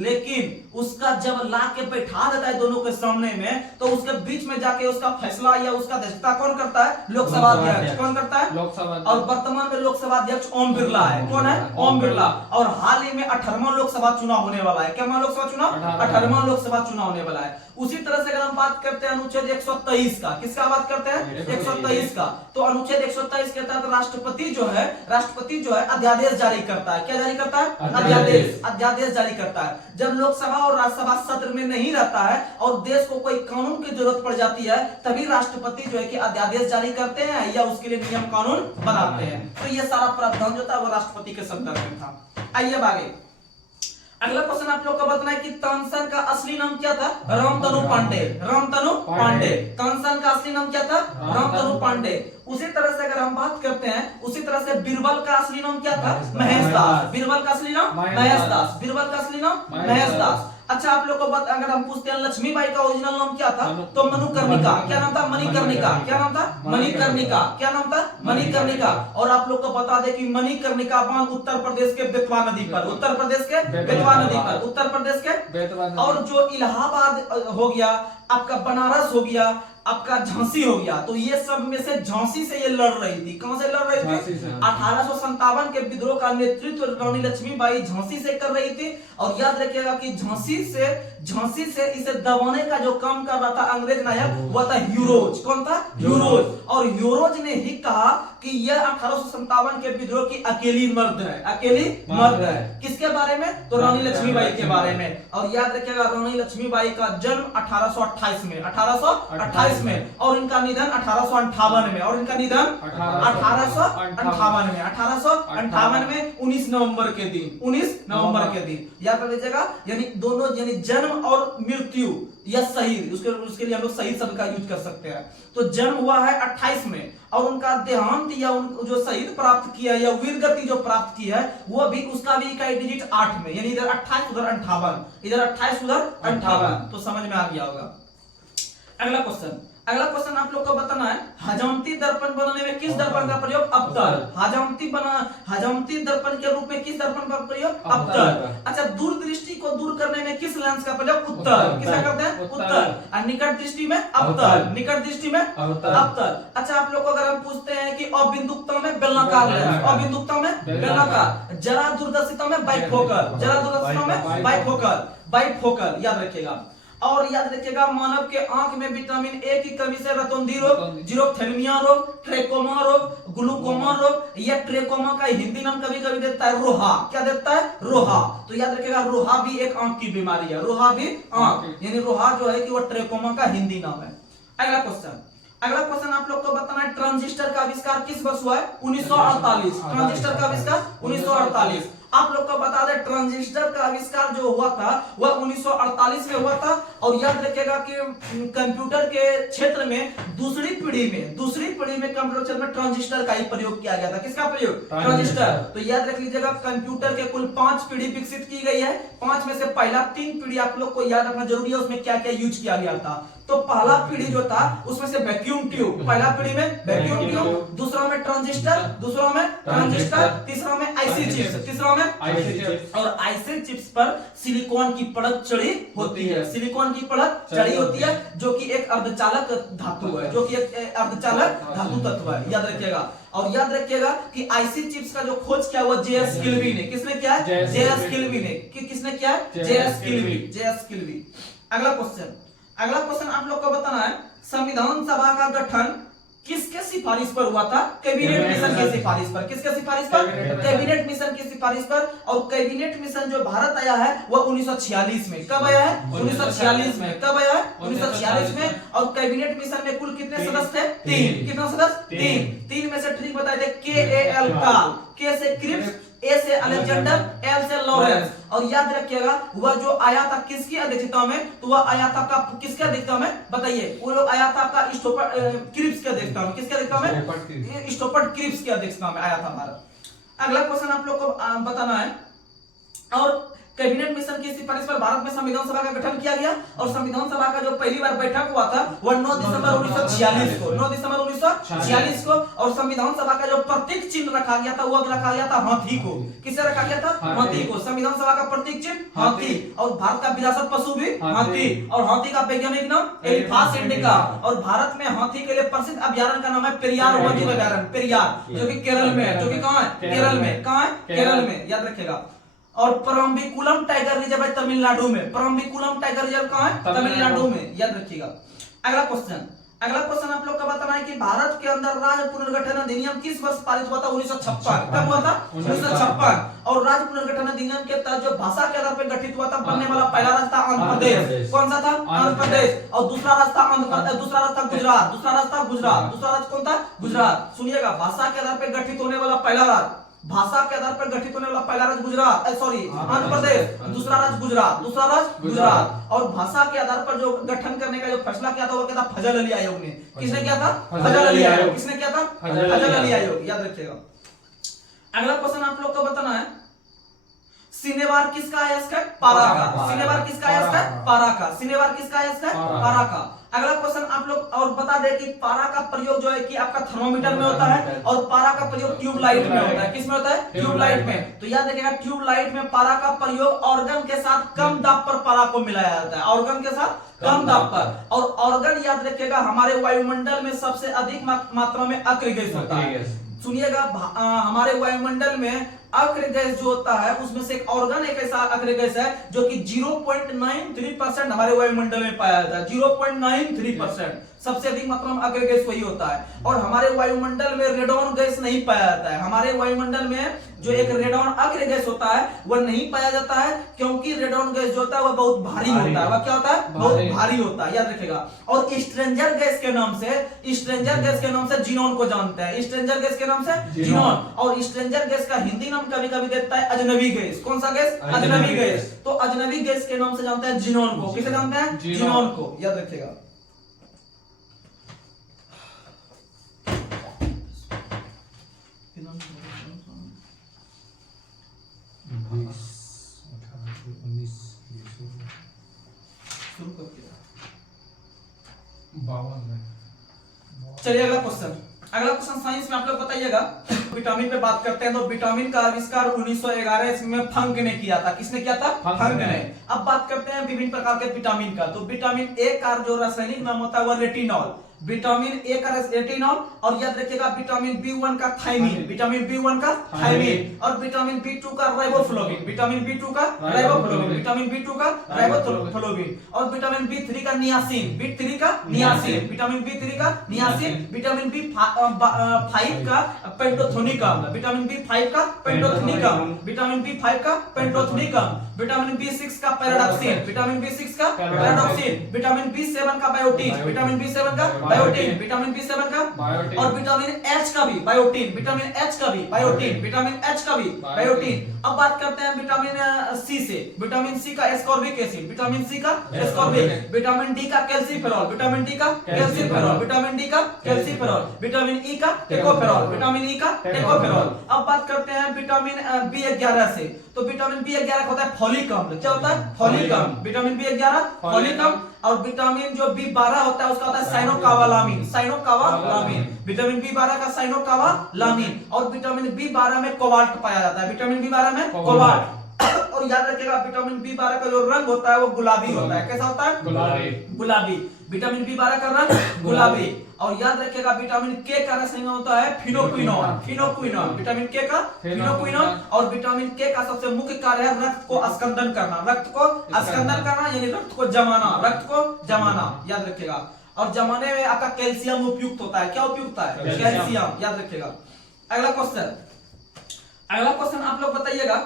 लेकिन उसका जब ला के बैठा देता है दोनों के सामने में, तो उसके बीच में जाके उसका फैसला या उसका अध्यक्षता कौन करता है? लोकसभा अध्यक्ष। कौन करता है? लोकसभा। और वर्तमान में लोकसभा अध्यक्ष ओम बिरला है। कौन है? ओम बिरला। और हाल ही में 18वां लोकसभा चुनाव होने वाला है। क्या लोकसभा चुनाव? 18वां लोकसभा चुनाव होने वाला है। उसी तरह से अगर हम बात करते हैं अनुच्छेद 123 का, किसका बात करते हैं? 123 का। तो अनुच्छेद 123 के तहत राष्ट्रपति जो है अध्यादेश जारी करता है। क्या जारी करता है? अध्यादेश जारी करता है। जब लोकसभा और राज्यसभा सत्र में नहीं रहता है और देश को कोई कानून की जरूरत पड़ जाती है, तभी राष्ट्रपति जो है कि अध्यादेश जारी करते हैं या उसके लिए नियम कानून बनाते हैं। तो ये सारा प्रावधान जो था वो राष्ट्रपति के संदर्भ में था। आइए आगे। अगला क्वेश्चन आप लोग को बताना है कि तानसेन का असली नाम क्या था? रामतनु पांडे। रामतनु पांडे। तानसेन का असली नाम क्या था? रामतनु पांडे। उसी तरह से अगर हम बात करते हैं, उसी तरह से बीरबल का असली नाम क्या था? महेश दास। बीरबल का असली नाम? महेश दास। बीरबल का असली नाम? महेश दास। अच्छा, आप लोग को अगर हम पूछते हैं लक्ष्मीबाई का ओरिजिनल नाम क्या था, तो मनुकर्णिका। क्या नाम था? मणिकर्णिका। क्या नाम था? मणिकर्णिका। क्या नाम था? मणिकर्णिका। और आप लोग को बता दें कि मणिकर्णिका बांध उत्तर प्रदेश के बेतवा नदी पर, उत्तर प्रदेश के बेतवा नदी पर, उत्तर प्रदेश के। और जो इलाहाबाद हो गया, आपका बनारस हो गया, आपका झांसी हो गया, तो ये सब में से झांसी से ये लड़ रही थी। कहां से लड़ रही थी? 1857 के विद्रोह का नेतृत्व रानी लक्ष्मीबाई झांसी से कर रही थी। और याद रखिएगा कि झांसी से इसे दबाने का जो काम कर रहा था अंग्रेज नायक, वह था ह्यूरोज। कौन था? ह्यूरोज। और ह्यूरोज ने ही कहा कि यह 1857 के विद्रोह की अकेली मर्द है। अकेली मर्द है। किसके बारे में? तो रानी लक्ष्मीबाई के बारे में। और याद रखिएगा रानी लक्ष्मीबाई का जन्म 1828 में, 1828 28 में, और इनका निधन 1858 में, और इनका निधन 1858 में, 1858 में 19 नवंबर के दिन, 19 नवंबर के दिन याद कर लीजिएगा। यानी दोनों, यानी जन्म और मृत्यु या शहीद, उसके लिए हम लोग शहीद शब्द का यूज कर सकते हैं। तो जन्म हुआ है 28 में, और उनका देहांत या जो शहीद प्राप्त किया या वीर गति जो प्राप्त की है वो भी, उसका भी इकाई डिजिट 8 में, यानी इधर 28 उधर 58, इधर 28 उधर 58, तो समझ में आ गया होगा। अगला क्वेश्चन आप लोग को बताना है, हजामती दर्पण बनाने में किस दर्पण का प्रयोग? अवतल। हजामती दर्पण के रूप में किस दर्पण का प्रयोग? अवतल। अच्छा, दूरदृष्टि को दूर करने में किस लेंस का प्रयोग? उत्तल। किसका करते हैं? उत्तल। और निकट दृष्टि में अवतल, निकट दृष्टि में अवतल। अच्छा, आप लोग को अगर हम पूछते हैं कि अबिंदुकता में बेलनाकार लेंस, अबिंदुकता में बेलनाकार, जरा दूरदर्शिता में बाइफोकल, जरा दूरदर्शिता में बाइफोकल याद रखिएगा। और याद रखिएगा, मानव के आंख में विटामिन ए की कमी से रतौंधी रोग, जीरोप्थेल्मिया रोग, ट्रेकोमा रोग, ग्लूकोमा रोग, या ट्रेकोमा का हिंदी नाम कभी कभी देता है रोहा। क्या देता है? रोहा। तो याद रखिएगा, रोहा भी एक आंख की बीमारी है, रोहा भी आंख, यानी रोहा जो है कि वो ट्रेकोमा का हिंदी नाम है। अगला क्वेश्चन आप लोग को बताना है, ट्रांजिस्टर का आविष्कार किस वर्ष हुआ है? 1948। ट्रांजिस्टर का आविष्कार 1948। आप लोग को बता दें, ट्रांजिस्टर का आविष्कार जो हुआ था वह 1948 में हुआ था। और याद रखिएगा कि कंप्यूटर के क्षेत्र में दूसरी पीढ़ी में कंप्यूटर क्षेत्र में ट्रांजिस्टर का ही प्रयोग किया गया था। किसका प्रयोग? ट्रांजिस्टर। तो याद रख लीजिएगा, कंप्यूटर के कुल 5 पीढ़ी विकसित की गई है। 5 में से पहला 3 पीढ़ी आप लोग को याद रखना जरूरी है, उसमें क्या क्या यूज किया गया था। तो पहला पीढ़ी जो था उसमें से वैक्यूम ट्यूब, पहला पीढ़ी में वैक्यूम ट्यूब, दूसरा में ट्रांजिस्टर, तीसरा में आईसी चिप्स, और आईसी चिप्स पर सिलिकॉन की परत चढ़ी होती है, सिलिकॉन की परत चढ़ी होती है, जो कि एक अर्धचालक धातु है, जो कि एक अर्धचालक धातु तत्व है, याद रखिएगा। और याद रखिएगा कि आईसी चिप्स का जो खोज किया हुआ जेएस किल्वी ने, किसने किया? जेएस किल्वी ने। किसने किया? जेएस किल्वी। अगला क्वेश्चन आप लोग को बताना है, संविधान सभा का गठन किसके सिफारिश पर हुआ था? कैबिनेट मिशन की सिफारिश पर। किसके सिफारिश पर? कैबिनेट मिशन की सिफारिश पर। और कैबिनेट मिशन जो भारत आया है वह 1946 में। कब आया है? 1946 में। कब आया है? 1946 में। और कैबिनेट मिशन में कुल कितने सदस्य थे? 3। कितना सदस्य? 3 में से ट्रिक बताए थे, KAL काल, K से क्रिप्स, A से अलेक्जेंडर, L से लॉरेंस। और याद रखिएगा, वह जो आया था किसकी अध्यक्षता में? तो वह आया था का किसके अध्यक्षता में? बताइए। वो लोग आया था आपका क्रिप्स के अध्यक्षता में। किसके अध्यक्षता में? स्टोपर्ट क्रिप्स की अध्यक्षता में आया था भारत। अगला क्वेश्चन आप लोग को बताना है, और कैबिनेट मिशन की सिफारिश पर भारत में संविधान सभा का गठन किया गया। और संविधान सभा का जो पहली बार बैठक हुआ था वह 9 दिसंबर 1946 को, 9 दिसंबर 1946 को। और संविधान सभा का जो प्रतीक चिन्ह रखा गया था वह रखा गया था हाथी को। किसे रखा गया था? हाथी को। संविधान सभा का प्रतीक चिन्ह हाथी। और भारत का विरासत पशु भी हाथी। और हाथी का वैज्ञानिक नाम एलिफेंटा इंडिका। और भारत में हाथी के लिए प्रसिद्ध अभ्यारण्य का नाम है पेरियार वन्य अभ्यारण्य, पेरियार, जो कि केरल में है। जो कि कहां है? केरल में। कहां है? केरल में, याद रखिएगा। और परम्बिकुलम टाइगर रिजर्व है तमिलनाडु में। परम्बिकुलम टाइगर रिजर्व कहां है? तमिलनाडु में, याद रखिएगा। अगला क्वेश्चन आप लोग का बताना है कि भारत के अंदर राज्य पुनर्गठन अधिनियम किस वर्ष पारित हुआ था? 1956। कब हुआ था? 1956। और राज्य पुनर्गठन अधिनियम के तहत जो भाषा के आधार पर गठित हुआ था, बनने वाला पहला राज्य था आंध्र प्रदेश। कौन सा था? आंध्र प्रदेश। और दूसरा राज्य था गुजरात। दूसरा राज्य कौन था? गुजरात। सुनिएगा, भाषा के आधार पर गठित होने वाला पहला राज्य, भाषा के आधार पर गठित होने वाला पहला राज्य गुजरात, आंध्र प्रदेश। दूसरा राज्य गुजरात। और भाषा के आधार पर जो गठन करने का जो फैसला किया था वो क्या था? फजल अली आयोग ने। किसने किया था? फजल अली आयोग। किसने किया था? फजल अली आयोग, याद रखिएगा। अगला क्वेश्चन आप लोग को बताना है, सिनेवार किसका अयस्क है? पारा का। सिनेवार किसका अयस्क है? पारा का। सिनेवार किसका अयस्क है? पारा का। अगला क्वेश्चन आप लोग और बता दें कि पारा का प्रयोग जो है कि आपका थर्मोमीटर में होता है, और पारा का प्रयोग ट्यूबलाइट में होता है। किस में होता है? ट्यूबलाइट में। तो याद रखिएगा, ट्यूबलाइट में पारा का प्रयोग ऑर्गन के साथ कम दाब पर पारा को मिलाया जाता है। ऑर्गन के साथ कम दाब पर। और ऑर्गन याद रखिएगा, हमारे वायुमंडल में सबसे अधिक मात्रा में अक्रिय गैस होता है। सुनिएगा, हमारे वायुमंडल में अक्रिय गैस जो होता है उसमें से एक ऑर्गन एक ऐसा अक्रिय गैस है जो कि 0.93% हमारे वायुमंडल में पाया जाता है। 0.93%। सबसे अधिक मात्रा में अग्र गैस वही होता है। और हमारे वायुमंडल में रेडॉन गैस नहीं पाया जाता है। हमारे वायुमंडल में जो एक रेडॉन अग्र गैस होता है वह नहीं पाया जाता है, क्योंकि रेडॉन गैस जो होता है वह बहुत भारी होता है। वह क्या होता है? बहुत भारी होता है, याद रखिएगा। और स्ट्रेंजर गैस के नाम से जीनोन को जानते हैं। स्ट्रेंजर गैस के नाम से जीनोन। और स्ट्रेंजर गैस का हिंदी नाम कभी कभी देता है अजनबी गैस। कौन सा गैस? अजनबी गैस। तो अजनबी गैस के नाम से जानते हैं जीनोन को। किसे जानते हैं? जीनोन को, याद रखिएगा। चलिए अगला क्वेश्चन साइंस में आप लोग बताइएगा। विटामिन पे बात करते हैं तो विटामिन का आविष्कार 1911 ईस्वी में फंक ने किया था। किसने किया था? फंक ने। अब बात करते हैं विभिन्न प्रकार के विटामिन का। तो विटामिन ए का जो रासायनिक नाम होता है वह रेटिनॉल। विटामिन ए का रेटिनॉल। और याद रखिएगा विटामिन बी1 का थायमिन। विटामिन बी1 का थायमिन। और विटामिन बी2 का राइबोफ्लोविन। विटामिन बी2 का राइबोफ्लोविन। विटामिन बी2 का राइबोफ्लोविन। और विटामिन बी3 का नियासिन। बी3 का नियासिन। विटामिन बी3 का नियासिन। विटामिन बी5 का पेंटोथेनिक अम्ल। विटामिन बी5 का पेंटोथेनिक अम्ल। विटामिन बी5 का पेंटोथेनिक अम्ल। विटामिन बी6 का पैराडॉक्सिन। विटामिन बी6 का पैराडॉक्सिन। विटामिन बी7 का बायोटिन। विटामिन बी7 का बायोटिन। विटामिन बी7 का और विटामिन एच का भी बायोटिन। विटामिन एच का भी बायोटिन। विटामिन एच का भी बायोटिन। अब बात करते हैं विटामिन सी से। विटामिन सी का एस्कॉर्बिक एसिड। विटामिन सी का एस्कॉर्बिक। विटामिन डी का कैल्सिफेरॉल। विटामिन डी का कैल्सिफेरॉल। विटामिन डी का कैल्सिफेरॉल। विटामिन ई का टेकोफेरॉल। विटामिन ई का टेकोफेरॉल। अब बात करते हैं विटामिन बी11 से। तो विटामिन बी11 होता है फॉलिक अम्ल। क्या होता है? फॉलिक अम्ल। विटामिन बी11 फॉलिक अम्ल। और विटामिन जो बी12 होता है उसका होता है साइनोकावालामिन। साइनोकावालामिन। विटामिन बी12 का साइनोकावालामिन। और विटामिन बी12 में कोबाल्ट पाया जाता है। विटामिन बी12 में कोबाल्ट। और याद रखिएगा विटामिन बी12 का जो रंग होता है वो गुलाबी होता है। कैसा होता है? गुलाबी। विटामिन बी12 का रंग गुलाबी। और याद रखिएगा विटामिन के का रासायनिक नाम होता है फिनोक्विनोन। फिनोक्विनोन। विटामिन के का फिनोक्विनोन। और विटामिन के का सबसे मुख्य कार्य है रक्त को अस्कंदन करना। रक्त को अस्कंदन करना यानी रक्त को जमाना। रक्त को जमाना, याद रखिएगा। और जमाने में आपका कैल्शियम उपयुक्त होता है। क्या उपयुक्त है? कैल्शियम, याद रखिएगा। अगला क्वेश्चन आप लोग बताइएगा।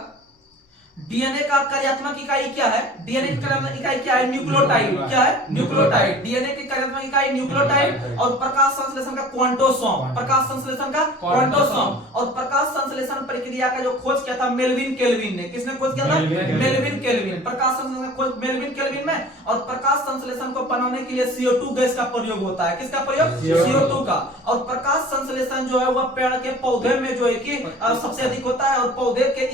डीएनए का कार्यात्मक इकाई क्या है? डीएनए की कार्यात्मक इकाई क्या है? न्यूक्लियोटाइड। क्या है? न्यूक्लियोटाइड। डीएनए की कार्यात्मक इकाई न्यूक्लियोटाइड। और प्रकाश संश्लेषण का क्वांटोसोम। प्रकाश संश्लेषण का क्वांटोसोम। और प्रकाश संश्लेषण प्रक्रिया का जो खोज किया था मेलविन केल्विन ने। किसने खोज किया था? Melvin kelvin. प्रकाश संश्लेषण का खोज मेलविन केल्विन में। और प्रकाश संश्लेषण को बनाने के लिए CO2 गैस का प्रयोग होता है। किसका प्रयोग? CO2 का। और प्रकाश संश्लेषण जो है वह पेड़ के पौधे में जो है कि सबसे अधिक होता है। और पौधे के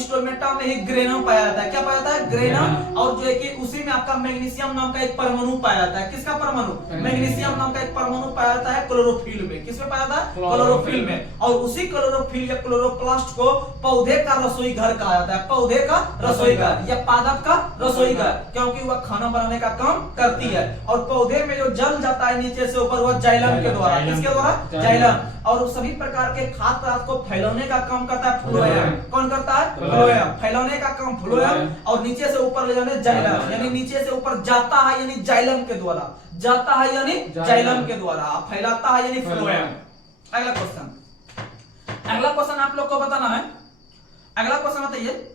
स्टोमेटा में ही ग्रेनम पाया जाता है। क्या पाया जाता है? ग्रेनम। और जो है कि उसी में आपका मैग्नीशियम नाम का एक परमाणु पाया जाता है। किसका परमाणु? मैग्नीशियम नाम का एक परमाणु पाया जाता है क्लोरोफिल में। किसमें पाया जाता है? क्लोरोफिल में। और उसी क्लोरोफिल या क्लोरोप्लास्ट को पौधे का रसोई घर कहा जाता है। पौधे का रसोई घर या पादप का रसोई घर, क्योंकि वह खाना बनाने का काम करती है। और पौधे में जो जल जाता है नीचे से ऊपर वह जाइलम के द्वारा। किसके द्वारा? जाइलम। और सभी प्रकार के खाद्य पदार्थ को फैलाने का काम करता है फ्लोएम। कौन करता है? फ्लोएम। फैलाने का काम फ्लोएम। और नीचे से ऊपर ले जाने जाइलम, यानी नीचे से ऊपर जाता है यानी जाइलम के द्वारा। जाता है यानी जाइलम के द्वारा। फैलाता है यानी फ्लोएम। अगला क्वेश्चन आप लोग को बताना है। अगला क्वेश्चन बताइए।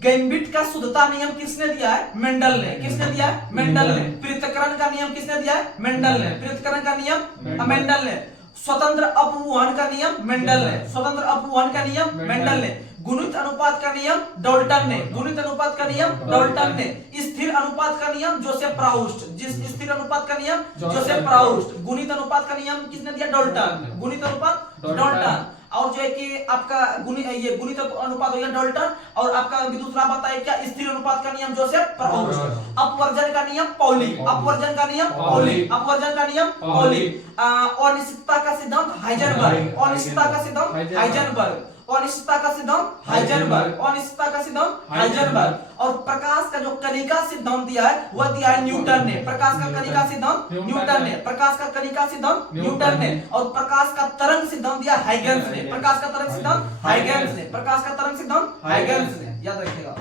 गैम्बिट का शुद्धता नियम किसने दिया है? मेंडल ने। किसने दिया है? मेंडल ने। पृथक्करण का नियम किसने दिया है? मेंडल ने। पृथक्करण का नियम मेंडल ने। स्वतंत्र अपवहन का नियम मेंडल ने। स्वतंत्र अपवहन का नियम मेंडल ने। गुणित अनुपात का नियम डाल्टन ने। गुणित अनुपात का नियम डाल्टन ने। स्थिर अनुपात का नियम जोसेफ प्राउस्ट। स्थिर अनुपात का नियम जोसेफ प्राउस्ट। गुणित अनुपात का नियम किसने दिया? डाल्टन। गुणित अनुपात डाल्टन। और जो है कि आपका गुणित अनुपात हो गया डाल्टन। और आपका दूसरा बताइए क्या? स्थिर अनुपात का नियम जोसेफ प्राउस्ट। अपवर्जन का नियम पॉली। अपवर्जन का नियम पॉली। अपवर्जन का नियम पॉली। अनिश्चितता का सिद्धांत हाइजेनबर्ग। अनिश्चितता का सिद्धांत हाइजेनबर्ग। अनिश्चितता का सिद्धांत हाइजेनबर्ग। अनिश्चितता का सिद्धांत हाइजेनबर्ग। और प्रकाश का जो कणिका सिद्धांत दिया है वह दिया है न्यूटन ने। प्रकाश का कणिका सिद्धांत न्यूटन ने। प्रकाश का कणिका सिद्धांत न्यूटन ने। और प्रकाश का तरंग सिद्धांत दिया हाइगेंस ने। प्रकाश का तरंग सिद्धांत हाइगेंस ने। प्रकाश का तरंग सिद्धांत हाइगेंस ने, याद रखिएगा।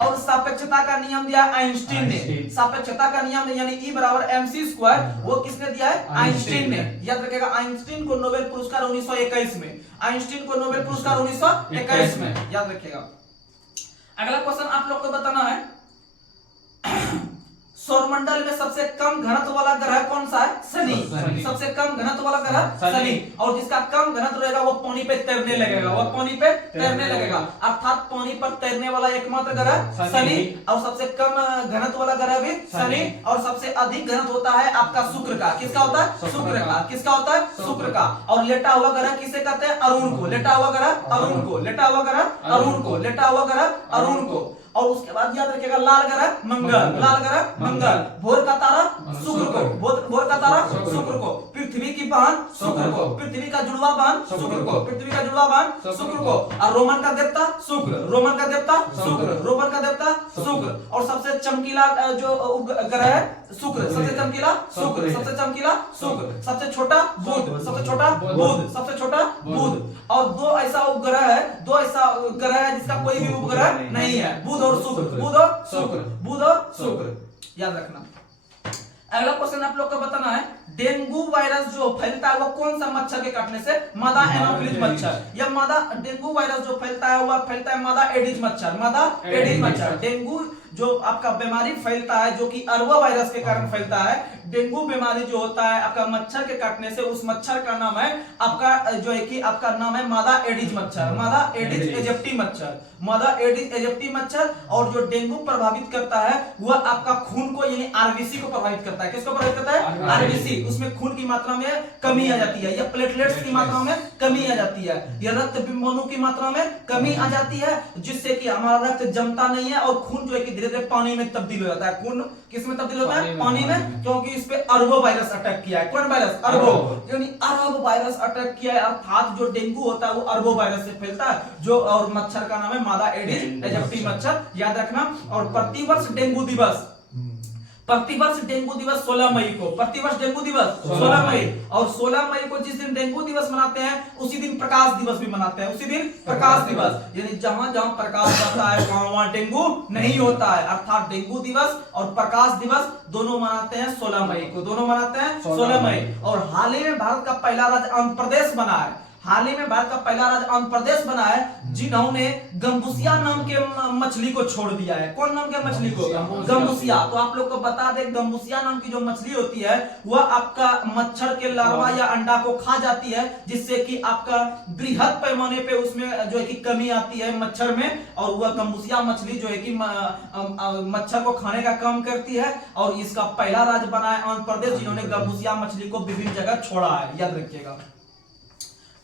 और सापेक्षता का नियम दिया है आइंस्टीन ने। सापेक्षता का नियम यानी E बराबर mc स्क्वायर वो किसने दिया है? आइंस्टीन ने। याद रखिएगा आइंस्टीन को नोबेल पुरस्कार 1921 में, आइंस्टीन को नोबेल पुरस्कार 1921 में, याद रखिएगा। अगला क्वेश्चन आप लोग को बताना है सौरमंडल में सबसे कम घनत्व वाला ग्रह कौन सा है? शनि। सबसे कम घनत्व वाला ग्रह शनि, और जिसका कम घनत्व रहेगा वो पानी पे तैरने लगेगा, वो पानी पे तैरने लगेगा, अर्थात पानी पर तैरने वाला एकमात्र ग्रह शनि, और सबसे कम घनत्व वाला ग्रह भी शनि, और सबसे अधिक घनत्व होता है आपका शुक्र का। किसका होता है? शुक्र का। किसका होता है? शुक्र का। और लेटा हुआ ग्रह किसे कहते हैं? अरुण को। लेटा हुआ ग्रह अरुण को, लेटा हुआ ग्रह अरुण को, लेटा हुआ ग्रह अरुण को। और उसके बाद याद रखिएगा लाल ग्रह मंगल, लाल ग्रह मंगल। भोर का तारा शुक्र को, भोर का तारा शुक्र को। पृथ्वी की बहन शुक्र को, पृथ्वी का जुड़वा बहन शुक्र को, पृथ्वी का जुड़वा बहन शुक्र को। और रोमन का देवता शुक्र, रोमन का देवता शुक्र, रोमन का देवता शुक्र। और सबसे चमकीला जो ग्रह है शुक्र, सबसे चमकीला शुक्र, सबसे चमकीला शुक्र। सबसे छोटा बुध, सबसे छोटा बुध, सबसे छोटा बुध। और दो ऐसा उपग्रह है, दो ऐसा ग्रह है जिसका कोई भी उपग्रह नहीं है, बुध और शुक्र, बुध और शुक्र, बुध और शुक्र, याद रखना। अगला क्वेश्चन आप लोग को बताना है डेंगू वायरस जो फैलता है वो कौन सा मच्छर के काटने से? मादा एनोफिलिस मच्छर। यह मादा डेंगू वायरस जो फैलता है वह फैलता है मादा एडिस मच्छर, मादा एडिस मच्छर। डेंगू जो आपका बीमारी फैलता है जो कि अरवा वायरस के कारण फैलता है, डेंगू बीमारी जो होता है आपका मच्छर के काटने से, उस मच्छर का नाम है आपका जो है कि आपका नाम है मादा एडिस मच्छर, मादा एडिस एजिप्टी मच्छर, मादा एडिस एजिप्टी मच्छर। और जो डेंगू प्रभावित करता है वह आपका खून को यानी आरबीसी को प्रभावित करता है। किसको प्रभावित करता है? आरबीसी। उसमें खून की मात्रा में कमी आ जाती है, या प्लेटलेट्स की मात्रा में कमी आ जाती है, या रक्त बिंदुओं की मात्रा में कमी आ जाती है, जिससे कि हमारा रक्त जमता नहीं है और खून जो है कि धीरे धीरे पानी में तब्दील हो जाता है। खून किस में तब्दील होता है? पानी में, क्योंकि इस पे अरबो वायरस अटैक किया है। कौन वायरस? अरबो, यानी अरब वायरस अटैक किया है, अर्थात जो डेंगू होता है वो अरबो वायरस से फैलता है, जो और मच्छर का नाम है मादा एडिस एजिप्टी मच्छर, याद रखना। और प्रतिवर्ष डेंगू दिवस, प्रतिवर्ष डेंगू दिवस 16 मई को, प्रतिवर्ष डेंगू दिवस 16 मई। और 16 मई को जिस दिन डेंगू दिवस मनाते हैं उसी दिन प्रकाश दिवस भी मनाते हैं, उसी दिन प्रकाश दिवस, यानी जहां जहां प्रकाश रहता है वहां वहां डेंगू नहीं होता है, अर्थात डेंगू दिवस और प्रकाश दिवस दोनों मनाते हैं 16 मई को, दोनों मनाते हैं 16 मई। और हाल ही में भारत का पहला राज्य आंध्र प्रदेश बना है, हाल ही में भारत का पहला राज्य आंध्र प्रदेश बना है जिन्होंने गंबुसिया नाम के मछली को छोड़ दिया है। कौन नाम के मछली को? गंबुसिया। तो आप लोग को बता दें गंबुसिया नाम की जो मछली होती है वह आपका मच्छर के लार्वा या अंडा को खा जाती है, जिससे कि आपका बृहद पैमाने पे उसमें जो है कि कमी आती है मच्छर में, और वह गंबुसिया मछली जो है कि मच्छर को खाने का काम करती है। और इसका पहला राज्य बना है आंध्र प्रदेश जिन्होंने गंबुसिया मछली को विभिन्न जगह छोड़ा है, याद रखिएगा।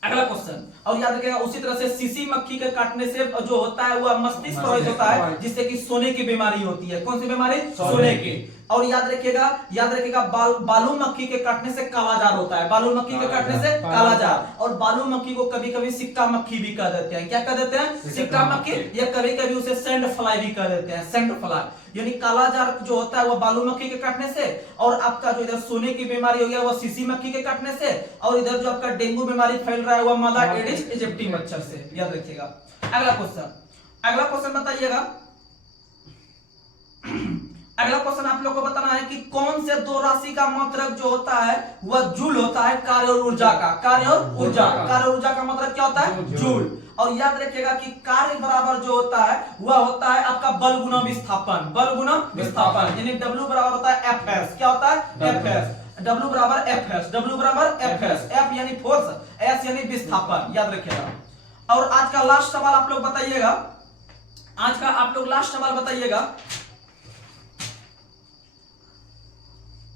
अगला क्वेश्चन, और याद रखिएगा उसी तरह से सीसी मक्खी के काटने से जो होता है वह मस्तिष्क प्रभावित होता है, जिससे कि सोने की बीमारी होती है। कौन सी बीमारी? सोने की। और याद रखिएगा बालू मक्खी के काटने से कालाजार होता है, बालू मक्खी के काटने से कालाजार। और बालू मक्खी को कभी कभी सिक्का मक्खी भी कह देते हैं। क्या कह देते हैं? सिक्का मक्खी, या कभी कभी उसे सैंड फ्लाई भी कह देते हैं, सैंड फ्लाई। यानी कालाजार जो होता है वह बालू मक्खी के काटने से, और आपका जो इधर सोने की बीमारी हो गया वह सीसी मक्खी के काटने से, और इधर जो आपका डेंगू बीमारी फैल रहा है वह मादा एडिस एजिप्टी मच्छर से, याद रखिएगा। अगला क्वेश्चन बताइएगा। अगला क्वेश्चन आप लोग को बताना है कि कौन से दो राशि का मात्रक जो होता है वह जूल होता है कार्य और ऊर्जा का। कार्य और ऊर्जा का मतलब क्या होता है? जूल। और याद रखिएगा कि कार्य बराबर जो होता है वह होता है आपका बल गुना विस्थापन, बल गुना विस्थापन, यानी W बराबर होता है Fs। क्या होता है? Fs। W बराबर Fs, W बराबर Fs। F यानी फोर्स, S यानी विस्थापन, याद रखिएगा। और आज का लास्ट सवाल आप लोग बताइएगा, आज का आप लोग लास्ट सवाल बताइएगा।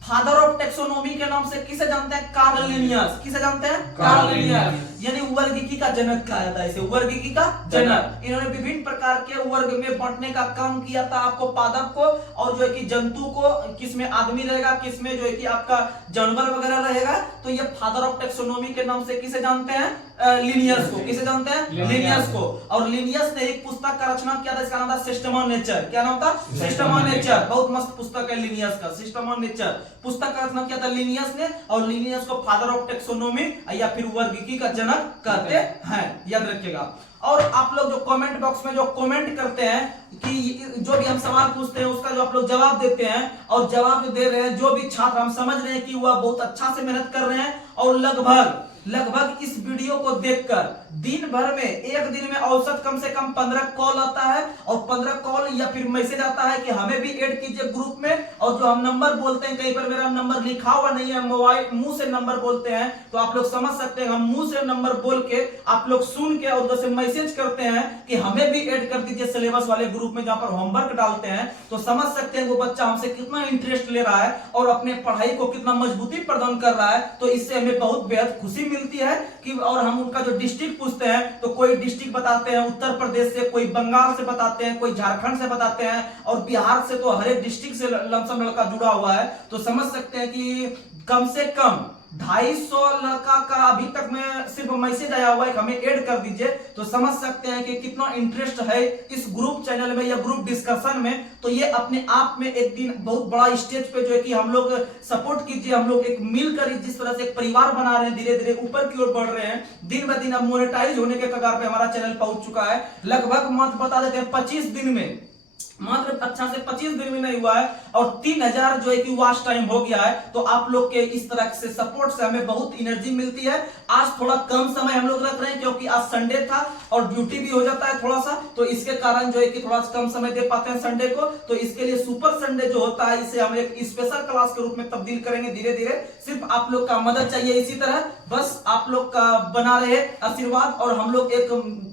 फादर ऑफ टेक्सोनोमी के नाम से किसे जानते हैं? Karl Linnaeus. किसे जानते हैं? कार्ल लिनियस, यानी वर्गीकी का जनक कहा जाता है इसे, वर्गीकी का जनक। इन्होंने विभिन्न प्रकार के वर्ग में बांटने का काम किया था आपको पादप को, और जो है कि जंतु को, किसमें आदमी रहेगा, किसमें जो है कि आपका जानवर वगैरह रहेगा। तो ये फादर ऑफ टेक्सोनोमी के नाम से किसे जानते हैं? लिनियस को। किसे जानते हैं? लिनियस को। और लिनियस ने एक पुस्तक का रचना किया था, इसका नाम था सिस्टम ऑफ नेचर। क्या नाम था? System of nature. बहुत मस्त पुस्तक है लिनियस का, सिस्टम ऑफ नेचर पुस्तक का रचना किया था लिनियस ने, और लिनियस को फादर ऑफ टेक्सोनोमी या फिर वर्गीकी का जनक कहते हैं, याद रखिएगा। और आप लोग जो कमेंट बॉक्स में जो कमेंट करते हैं कि जो भी हम सवाल पूछते हैं उसका जो आप लोग जवाब देते हैं, और जवाब जो दे रहे हैं जो भी छात्र, हम समझ रहे हैं कि वह बहुत अच्छा से मेहनत कर रहे हैं, और लगभग इस वीडियो को देखकर दिन भर में, एक दिन में औसत कम से कम 15 कॉल आता है, और 15 कॉल या फिर मैसेज आता है कि हमें भी ऐड कीजिए ग्रुप में। और जो हम नंबर बोलते हैं, कहीं पर मेरा नंबर लिखा हुआ नहीं है, मोबाइल मुंह से नंबर बोलते हैं, तो आप लोग समझ सकते हैं हम मुंह से नंबर बोल के आप लोग सुन के और उधर से मैसेज करते हैं कि हमें भी ऐड कर दीजिए सिलेबस वाले ग्रुप में, जहां पर होमवर्क डालते हैं। तो समझ सकते हैं वो बच्चा हमसे कितना इंटरेस्ट ले रहा है और अपने पढ़ाई को कितना मजबूती प्रदान कर रहा है। तो इससे हमें बहुत बेहद खुशी मिलती है कि, और हम उनका जो डिस्ट्रिक्ट पूछते हैं तो कोई डिस्ट्रिक्ट बताते हैं उत्तर प्रदेश से, कोई बंगाल से बताते हैं, कोई झारखंड से बताते हैं, और बिहार से तो हर एक डिस्ट्रिक्ट से लमसम लड़का जुड़ा हुआ है। तो समझ सकते हैं कि कम से कम 250 लड़का का अभी तक में सिर्फ मैसेज आया हुआ है कि हमें ऐड कर दीजिए। तो समझ सकते हैं कि कितना इंटरेस्ट है इस ग्रुप चैनल में या ग्रुप डिस्कशन में। तो ये अपने आप में एक दिन बहुत बड़ा स्टेज पे जो है कि हम लोग सपोर्ट कीजिए, हम लोग एक मिलकर जिस तरह से एक परिवार बना रहे हैं, धीरे धीरे ऊपर की ओर बढ़ रहे हैं, दिन ब दिन अब मोनेटाइज होने के कगार पे हमारा चैनल पहुंच चुका है। लगभग मत बता देते हैं 25 दिन में, मात्र अच्छा से 25 दिन में नहीं हुआ है, और 3000 जो है कि वॉच टाइम हो गया है। तो आप लोग के इस तरह से सपोर्ट से हमें बहुत एनर्जी मिलती है। आज थोड़ा कम समय हम लोग रख रहे हैं क्योंकि आज संडे था और ड्यूटी भी हो जाता है थोड़ा सा, तो इसके कारण जो है कि थोड़ा कम समय दे पाते हैं संडे को। तो इसके लिए सुपर संडे जो होता है इसे हम एक स्पेशल क्लास के रूप में तब्दील करेंगे धीरे धीरे। सिर्फ आप लोग का मदद चाहिए, इसी तरह बस आप लोग का बना रहे आशीर्वाद, और हम लोग एक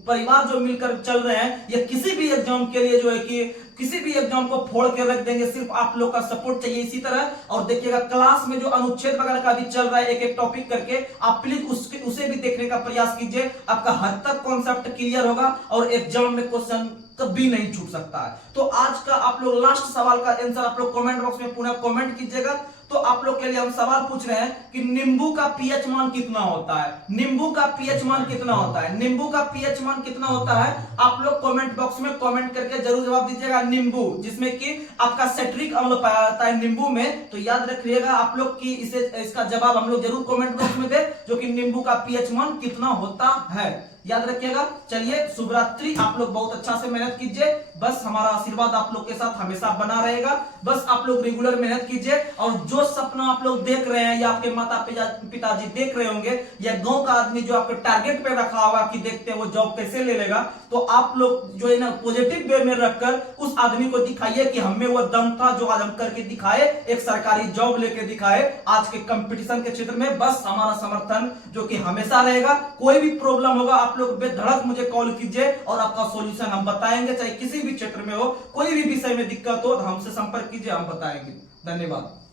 परिवार जो मिलकर चल रहे हैं, ये किसी भी एग्जाम के लिए जो है कि किसी भी एग्जाम को फोड़ के रख देंगे। सिर्फ आप लोग का सपोर्ट चाहिए इसी तरह। और देखिएगा क्लास में जो अनुच्छेद वगैरह का भी चल रहा है एक एक टॉपिक करके, आप प्लीज उसे भी देखने का प्रयास कीजिए। आपका हद तक कॉन्सेप्ट क्लियर होगा और एग्जाम में क्वेश्चन कभी नहीं छूट सकता है। तो आज का आप लोग लास्ट सवाल का आंसर आप लोग कमेंट बॉक्स में पुनः कमेंट कीजिएगा। तो आप लोग के लिए हम सवाल पूछ रहे हैं कि नींबू का पीएच मान कितना होता है? नींबू का पीएच मान कितना होता है? नींबू का पीएच मान कितना होता है? आप लोग कमेंट बॉक्स में कमेंट करके जरूर जवाब दीजिएगा। नींबू, जिसमें कि आपका सेट्रिक अम्ल पाया जाता है नींबू में, तो याद रखिएगा आप लोग की इसका जवाब हम लोग जरूर कमेंट बॉक्स में दे, जो कि नींबू का पीएच मान कितना होता है, याद रखिएगा। चलिए, शुभ रात्रि। आप लोग बहुत अच्छा से मेहनत कीजिए, बस हमारा आशीर्वाद आप लोग के साथ हमेशा बना रहेगा। बस आप लोग रेगुलर मेहनत कीजिए, और जो सपना आप लोग देख रहे हैं या आपके माता पिताजी देख रहे होंगे, या गांव का आदमी जो आपके टारगेट पे रखा होगा कि देखते हैं वो जॉब कैसे ले लेगा, तो आप लोग जो है ना पॉजिटिव वे में रखकर उस आदमी को दिखाइए कि हमें वो दम था जो आज हम करके दिखाए, एक सरकारी जॉब लेके दिखाए आज के कंपटीशन के क्षेत्र में। बस हमारा समर्थन जो कि हमेशा रहेगा। कोई भी प्रॉब्लम होगा आप लोग बेधड़क मुझे कॉल कीजिए और आपका सॉल्यूशन हम बताएंगे, चाहे किसी भी क्षेत्र में हो, कोई भी विषय में दिक्कत हो तो हमसे संपर्क कीजिए, हम बताएंगे। धन्यवाद।